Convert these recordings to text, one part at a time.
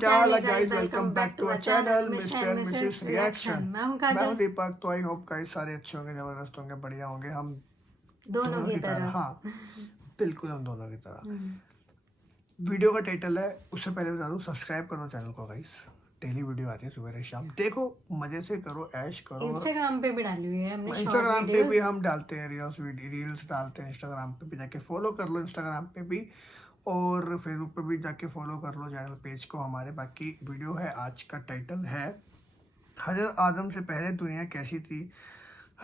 क्या हाल है guys, welcome back to our channel mister and missus reaction. मैं हूं मैं हूं काजल। दीपक। तो आई होप गाइस सारे अच्छे होंगे, जबरदस्त होंगे, बढ़िया होंगे। हम दोनों की तरह। हाँ बिल्कुल, हम दोनों की तरह। वीडियो का टाइटल है, उससे पहले बता दूं सब्सक्राइब करो चैनल को गाइस। डेली वीडियो आती है सुबह शाम, देखो मजे से करो, ऐश करो। इंस्टाग्राम पे भी डाली हुई है हमने शॉर्ट इंस्टाग्राम पे वीडियोस। भी हम डालते हैं रील्स डालते हैं। इंस्टाग्राम पे भी जाके फॉलो कर लो, इंस्टाग्राम पे भी, और फेसबुक पे भी जाके फॉलो कर लो चैनल पेज को हमारे। बाकी वीडियो है, आज का टाइटल है हजरत आदम से पहले दुनिया कैसी थी।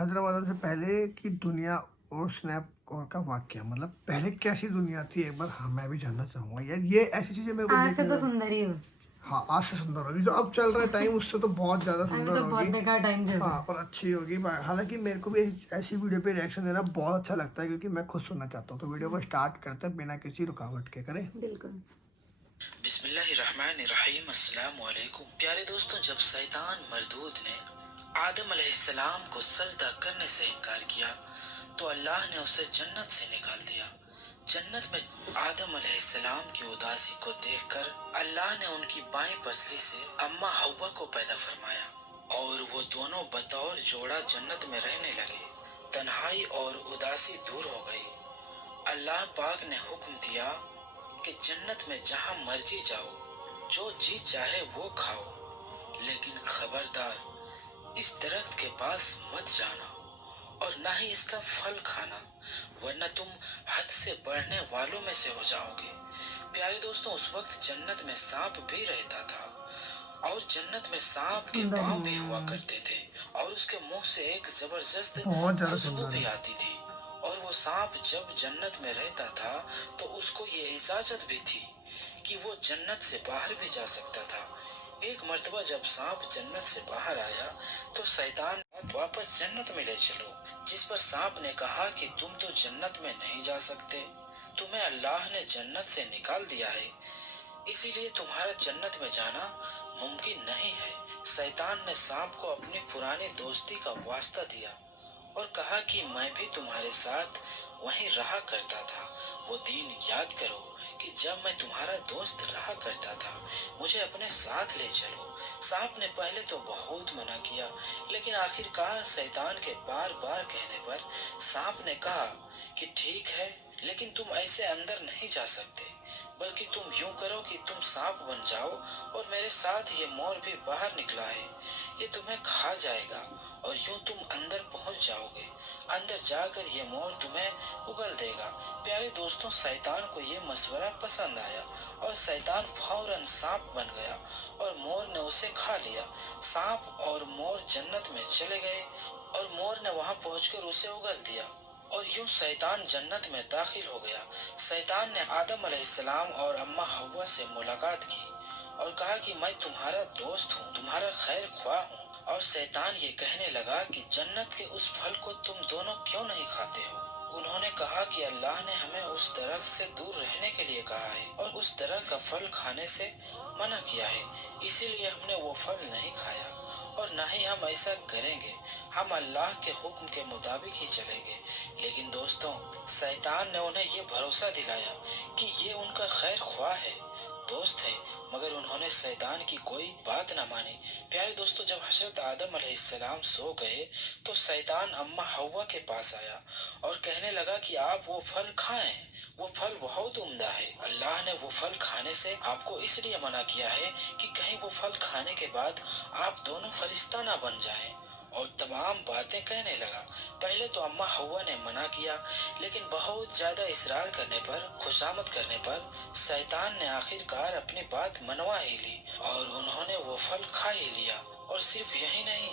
हजरत आदम से पहले की दुनिया और स्नैप और का वाक्य, मतलब पहले कैसी दुनिया थी एक बार मैं भी जानना चाहूँगा यार। ये ऐसी चीज़ें मेरे को आज से देखने तो को, सुंदर ही हो। हाँ आज से सुंदर होगी। जो अब चल रहा है टाइम उससे तो बहुत ज़्यादा अभी सुंदर तो बहुत होगी। बेकार टाइम चल रहा हाँ है। और अच्छी होगी। हालांकि मेरे को भी ऐसी वीडियो पे रिएक्शन देना बहुत अच्छा लगता है, क्योंकि मैं खुद सुनना चाहता हूँ। तो वीडियो को स्टार्ट करते हैं बिना किसी रुकावट के, करें। बिल्कुल। बिस्मिल्लाहिर्रहमानिर्रहीम। अस्सलाम वालेकुम प्यारे दोस्तों, जब शैतान मरदूद ने आदम अलैहिस्सलाम को सजदा करने से इनकार किया तो अल्लाह ने उसे जन्नत से निकाल दिया। जन्नत में आदम अलैहिस्सलाम की उदासी को देखकर अल्लाह ने उनकी बाएं पसली से अम्मा हव्वा को पैदा फरमाया और वो दोनों बतौर जोड़ा जन्नत में रहने लगे। तन्हाई और उदासी दूर हो गई। अल्लाह पाक ने हुक्म दिया कि जन्नत में जहां मर्जी जाओ, जो जी चाहे वो खाओ, लेकिन खबरदार इस दरख्त के पास मत जाना और ना ही इसका फल खाना, वरना तुम हद से बढ़ने वालों में से हो जाओगे। प्यारे दोस्तों, उस वक्त जन्नत में सांप भी रहता था और जन्नत में सांप के पांव भी हुआ करते थे और उसके मुंह से एक जबरदस्त बहुत ज्यादा खुशबू सुंदर भी है। आती थी। और वो सांप जब जन्नत में रहता था तो उसको ये इजाजत भी थी कि वो जन्नत से बाहर भी जा सकता था। एक मर्तबा जब सांप जन्नत से बाहर आया तो शैतान वापस जन्नत में ले चलो, जिस पर सांप ने कहा कि तुम तो जन्नत में नहीं जा सकते, तुम्हें अल्लाह ने जन्नत से निकाल दिया है, इसीलिए तुम्हारा जन्नत में जाना मुमकिन नहीं है। शैतान ने सांप को अपनी पुरानी दोस्ती का वास्ता दिया और कहा कि मैं भी तुम्हारे साथ वहीं रहा करता था। वो दिन याद करो कि जब मैं तुम्हारा दोस्त रहा करता था, मुझे अपने साथ ले चलो। सांप ने पहले तो बहुत मना किया, लेकिन आखिरकार शैतान के बार बार कहने पर सांप ने कहा कि ठीक है, लेकिन तुम ऐसे अंदर नहीं जा सकते, बल्कि तुम यूं करो कि तुम सांप बन जाओ और मेरे साथ ये मोर भी बाहर निकला है, ये तुम्हें खा जाएगा और यूं तुम अंदर पहुंच जाओगे। अंदर जाकर ये मोर तुम्हें उगल देगा। प्यारे दोस्तों, शैतान को ये मशवरा पसंद आया और शैतान फौरन सांप बन गया और मोर ने उसे खा लिया। सांप और मोर जन्नत में चले गए और मोर ने वहां पहुंचकर उसे उगल दिया और यूं शैतान जन्नत में दाखिल हो गया। शैतान ने आदम अलैहिस्सलाम और अम्मा हव्वा से मुलाकात की और कहा कि मैं तुम्हारा दोस्त हूँ, तुम्हारा खैर ख्वाह हूँ। और शैतान ये कहने लगा कि जन्नत के उस फल को तुम दोनों क्यों नहीं खाते हो। उन्होंने कहा कि अल्लाह ने हमें उस दरख्त से दूर रहने के लिए कहा है और उस दरख्त का फल खाने से मना किया है, इसीलिए हमने वो फल नहीं खाया और न ही हम ऐसा करेंगे। हम अल्लाह के हुक्म के मुताबिक ही चलेंगे। लेकिन दोस्तों, शैतान ने उन्हें ये भरोसा दिलाया कि ये उनका खैर ख्वाह है, दोस्त है, मगर उन्होंने शैतान की कोई बात न मानी। प्यारे दोस्तों, जब हजरत आदम अलैहिस्सलाम सो गए तो शैतान अम्मा हव्वा के पास आया और कहने लगा कि आप वो फल खाएं, वो फल बहुत उम्दा है। अल्लाह ने वो फल खाने से आपको इसलिए मना किया है कि कहीं वो फल खाने के बाद आप दोनों फरिश्ता ना बन जाएं। और तमाम बातें कहने लगा। पहले तो अम्मा हव्वा ने मना किया, लेकिन बहुत ज्यादा इसरार करने पर, खुशामद करने पर शैतान ने आखिरकार अपनी बात मनवा ही ली और उन्होंने वो फल खा ही लिया। और सिर्फ यही नहीं,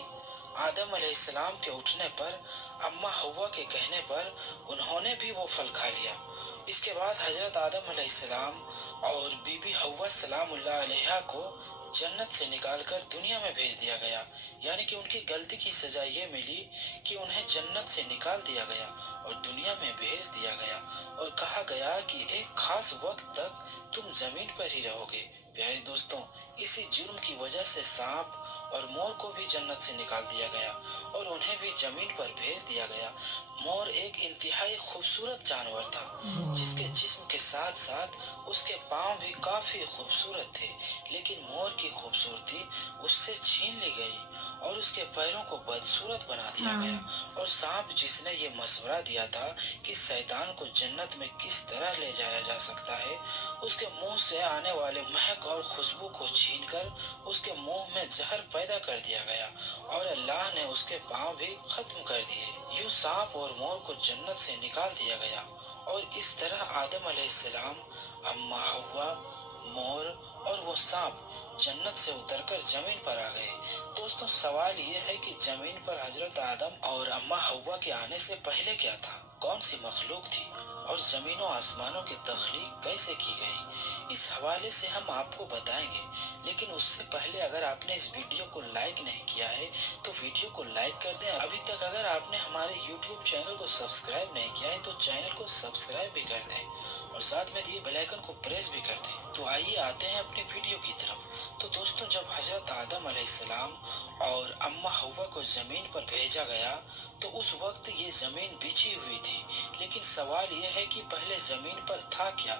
आदम अलैहिस्सलाम के उठने पर, अम्मा हव्वा के कहने पर उन्होंने भी वो फल खा लिया। इसके बाद हजरत आदम अलैहिस्सलाम और बीबी हव्वा सलामुल्लाह अलैहा को जन्नत से निकालकर दुनिया में भेज दिया गया। यानी कि उनकी गलती की सजा ये मिली कि उन्हें जन्नत से निकाल दिया गया और दुनिया में भेज दिया गया और कहा गया कि एक खास वक्त तक तुम जमीन पर ही रहोगे। प्यारे दोस्तों, इसी जुर्म की वजह से सांप और मोर को भी जन्नत से निकाल दिया गया और उन्हें भी जमीन पर भेज दिया गया। मोर एक इंतहाई खूबसूरत जानवर था जिसके जिस्म के साथ साथ उसके पाँव भी काफी खूबसूरत थे, लेकिन मोर की खूबसूरती उससे छीन ली गई और उसके पैरों को बदसूरत बना दिया गया। और सांप जिसने ये मशवरा दिया था कि शैतान को जन्नत में किस तरह ले जाया जा सकता है, उसके मुंह से आने वाले महक और खुशबू को छीनकर उसके मुंह में जहर पैदा कर दिया गया और अल्लाह ने उसके पाँव भी खत्म कर दिए। यूं सांप और मोर को जन्नत से निकाल दिया गया और इस तरह आदम अलैहिस्सलाम, अम्मा हव्वा, मोर और वो सांप जन्नत से उतरकर जमीन पर आ गए। दोस्तों, सवाल ये है कि जमीन पर हजरत आदम और अम्मा हव्वा के आने से पहले क्या था, कौन सी मखलूक थी और जमीनों आसमानों की तख्लीक कैसे की गई, इस हवाले से हम आपको बताएंगे। लेकिन उससे पहले अगर आपने इस वीडियो को लाइक नहीं किया है तो वीडियो को लाइक कर दें। अभी तक अगर आपने हमारे YouTube चैनल को सब्सक्राइब नहीं किया है तो चैनल को सब्सक्राइब भी कर दें और साथ में दिए बेल आइकन को प्रेस भी कर दें। तो आइए आते हैं अपनी वीडियो की तरफ। तो दोस्तों, जब हजरत आदम अलैहिस्सलाम और अम्मा हव्वा को जमीन पर भेजा गया तो उस वक्त ये जमीन बिछी हुई थी, लेकिन सवाल ये है कि पहले जमीन पर था क्या।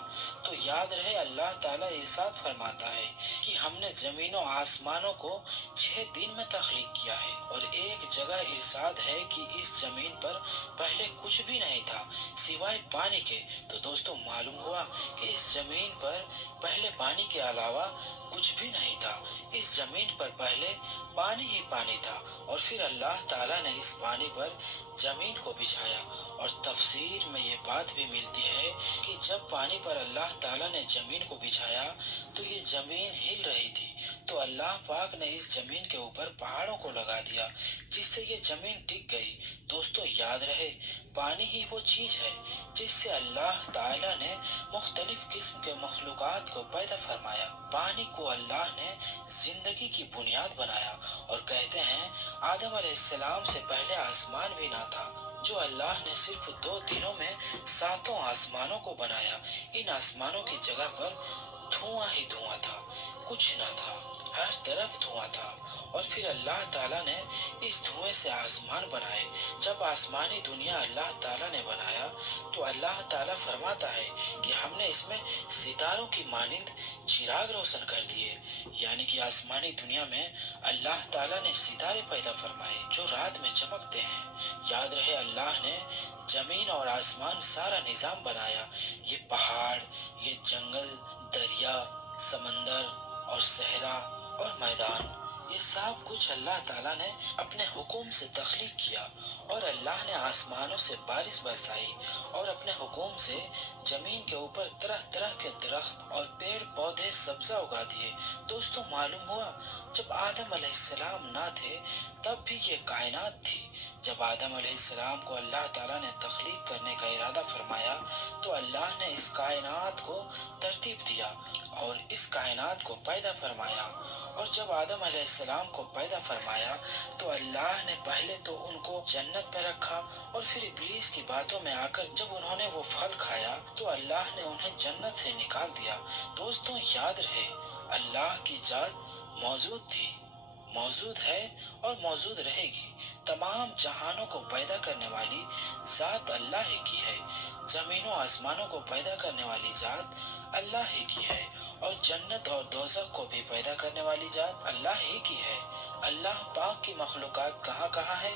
तो याद रहे, अल्लाह ताला इरशाद फरमाता है कि हमने जमीनों आसमानों को 6 दिन में तख्लीक किया है। और एक जगह इरशाद है कि इस जमीन पर पहले कुछ भी नहीं था सिवाय पानी के। तो दोस्तों, मालूम हुआ कि इस जमीन पर पहले पानी के अलावा कुछ भी नहीं था। इस जमीन पर पहले पानी ही पानी था और फिर अल्लाह ताला ने इस पानी पर जमीन को बिछाया। और तफसीर में ये बात भी मिलती है कि जब पानी पर अल्लाह ताला ने जमीन को बिछाया तो ये जमीन हिल रही थी। तो अल्लाह पाक ने इस जमीन के ऊपर पहाड़ों को लगा दिया जिससे ये जमीन टिक गई। दोस्तों, याद रहे, पानी ही वो चीज है जिससे अल्लाह ताला ने मुख्तलिफ किस्म के मखलूकात को पैदा फरमाया। पानी को अल्लाह ने जिंदगी की बुनियाद बनाया और कहते हैं आदम अलैहिस्सलाम से पहले आसमान भी ना था, जो अल्लाह ने सिर्फ 2 दिनों में 7 आसमानों को बनाया। इन आसमानों की जगह पर धुआं ही धुआं था, कुछ ना था, हर तरफ धुआं था। और फिर अल्लाह ताला ने इस धुएं से आसमान बनाए। जब आसमानी दुनिया अल्लाह ताला ने बनाया तो अल्लाह ताला फरमाता है कि हमने इसमें सितारों की मानिंद चिराग रोशन कर दिए, यानी कि आसमानी दुनिया में अल्लाह ताला ने सितारे पैदा फरमाए जो रात में चमकते हैं। याद रहे, अल्लाह ने जमीन और आसमान सारा निजाम बनाया। ये पहाड़, ये जंगल, दरिया, समंदर और सहरा और मैदान, ये सब कुछ अल्लाह ताला ने अपने हुक्म से तख्लीक किया। और अल्लाह ने आसमानों से बारिश बरसाई और अपने हुक्म से जमीन के ऊपर तरह तरह के दरख्त और पेड़ पौधे सब्जा उगा दिए। दोस्तों, मालूम हुआ जब आदम अलैहिस्सलाम ना थे तब भी ये कायनात थी। जब आदम अलैहिस्सलाम को अल्लाह ताला ने तख्लीक करने का इरादा फरमाया तो अल्लाह ने इस कायनात को तरतीब दिया और इस कायनात को पैदा फरमाया। और जब आदम अलैहिस्सलाम को पैदा फरमाया तो अल्लाह ने पहले तो उनको जन्नत में रखा और फिर इब्लीस की बातों में आकर जब उन्होंने वो फल खाया तो अल्लाह ने उन्हें जन्नत से निकाल दिया। दोस्तों, याद रहे, अल्लाह की जात मौजूद थी, मौजूद है और मौजूद रहेगी। तमाम जहानों को पैदा करने वाली जात अल्लाह ही की है। जमीनों आसमानों को पैदा करने वाली जात अल्लाह ही की है और जन्नत और दोज़ख को भी पैदा करने वाली जात अल्लाह ही की है। अल्लाह पाक की मखलूकात कहाँ कहाँ है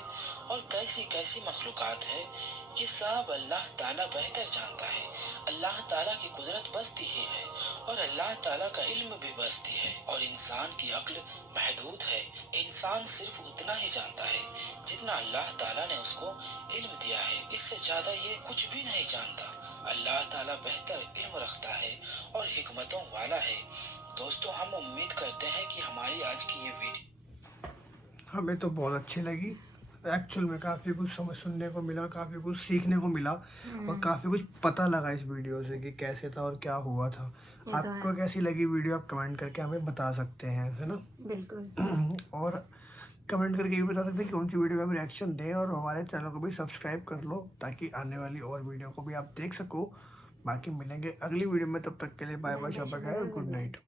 और कैसी कैसी मखलूकात है, ये सब अल्लाह ताला बेहतर जानता है। अल्लाह ताला की कुदरत बसती ही है और अल्लाह ताला का इल्म भी बसती है और इंसान की अक्ल महदूद है। इंसान सिर्फ उतना ही जानता है जितना अल्लाह ताला ने उसको इल्म दिया है, इससे ज्यादा ये कुछ भी नहीं जानता। अल्लाह ताला बेहतर इल्म रखता है और हिकमतों वाला है। दोस्तों, हम उम्मीद करते हैं कि हमारी आज की ये वीडियो हमें तो बहुत अच्छी लगी। एक्चुअल में काफ़ी कुछ सुनने को मिला, काफ़ी कुछ सीखने को मिला और काफ़ी कुछ पता लगा इस वीडियो से कि कैसे था और क्या हुआ था। आपको कैसी लगी वीडियो आप कमेंट करके हमें बता सकते हैं, है ना। बिल्कुल। और कमेंट करके ये बता सकते हैं कि कौन सी वीडियो में हम रिएक्शन दें और हमारे चैनल को भी सब्सक्राइब कर लो ताकि आने वाली और वीडियो को भी आप देख सको। बाकी मिलेंगे अगली वीडियो में, तब तक के लिए बाय बाय, शब्बा खैर, गुड नाइट।